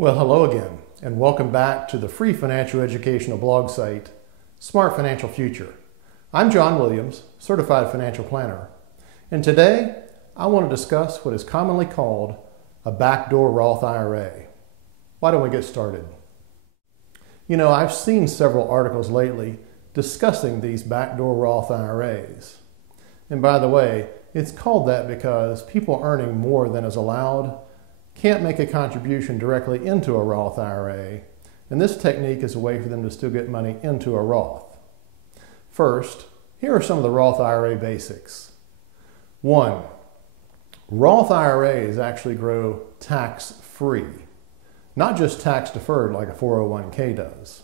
Well, hello again, and welcome back to the free financial educational blog site, Smart Financial Future. I'm John Williams, Certified Financial Planner, and today I want to discuss what is commonly called a backdoor Roth IRA. Why don't we get started? You know, I've seen several articles lately discussing these backdoor Roth IRAs. And by the way, it's called that because people earning more than is allowed can't make a contribution directly into a Roth IRA, and this technique is a way for them to still get money into a Roth. First, here are some of the Roth IRA basics. 1. Roth IRAs actually grow tax-free, not just tax-deferred like a 401k does.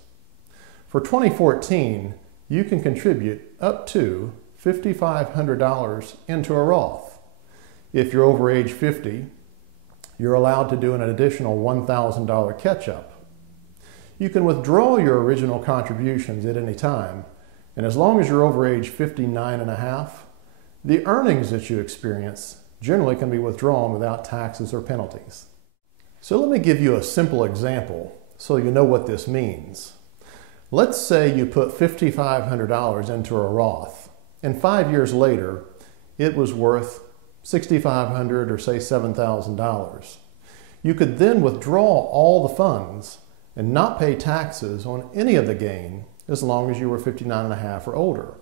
For 2014, you can contribute up to $5,500 into a Roth. If you're over age 50, you're allowed to do an additional $1,000 catch-up. You can withdraw your original contributions at any time, and as long as you're over age 59 and a half, the earnings that you experience generally can be withdrawn without taxes or penalties. So let me give you a simple example so you know what this means. Let's say you put $5,500 into a Roth, and 5 years later, it was worth $6,500 or say $7,000. You could then withdraw all the funds and not pay taxes on any of the gain as long as you were 59 and a half or older.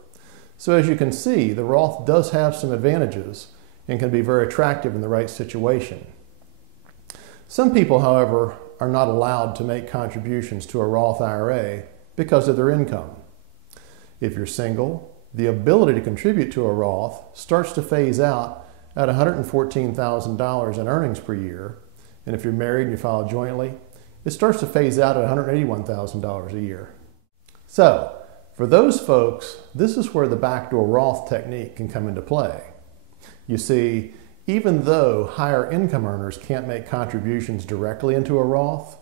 So as you can see, the Roth does have some advantages and can be very attractive in the right situation. Some people, however, are not allowed to make contributions to a Roth IRA because of their income. If you're single, the ability to contribute to a Roth starts to phase out at $114,000 in earnings per year, and if you're married and you file jointly, it starts to phase out at $181,000 a year. So, for those folks, this is where the backdoor Roth technique can come into play. You see, even though higher income earners can't make contributions directly into a Roth,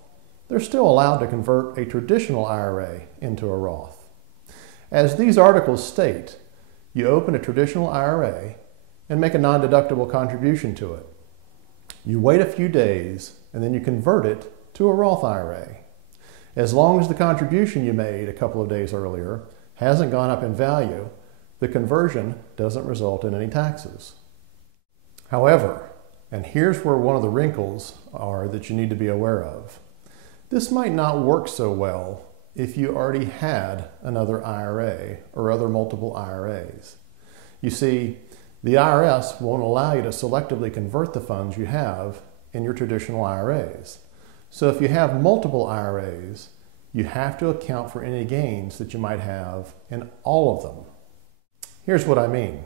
they're still allowed to convert a traditional IRA into a Roth. As these articles state, you open a traditional IRA and make a non-deductible contribution to it. You wait a few days and then you convert it to a Roth IRA. As long as the contribution you made a couple of days earlier hasn't gone up in value, the conversion doesn't result in any taxes. However, and here's where one of the wrinkles are that you need to be aware of, this might not work so well if you already had another IRA or other multiple IRAs. You see, the IRS won't allow you to selectively convert the funds you have in your traditional IRAs. So if you have multiple IRAs, you have to account for any gains that you might have in all of them. Here's what I mean.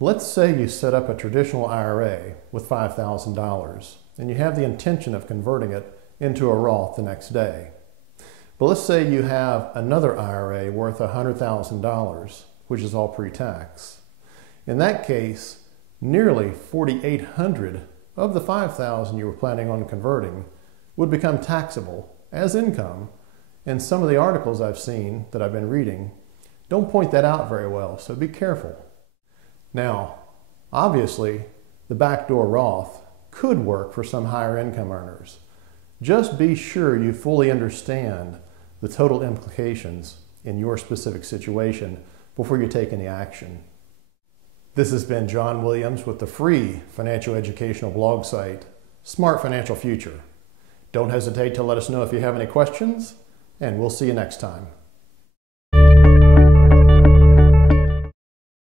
Let's say you set up a traditional IRA with $5,000 and you have the intention of converting it into a Roth the next day. But let's say you have another IRA worth $100,000, which is all pre-tax. In that case, nearly $4,800 of the $5,000 you were planning on converting would become taxable as income, and some of the articles I've seen that I've been reading don't point that out very well, so be careful. Now, obviously, the backdoor Roth could work for some higher income earners. Just be sure you fully understand the total implications in your specific situation before you take any action. This has been John Williams with the free financial educational blog site, Smart Financial Future. Don't hesitate to let us know if you have any questions, and we'll see you next time.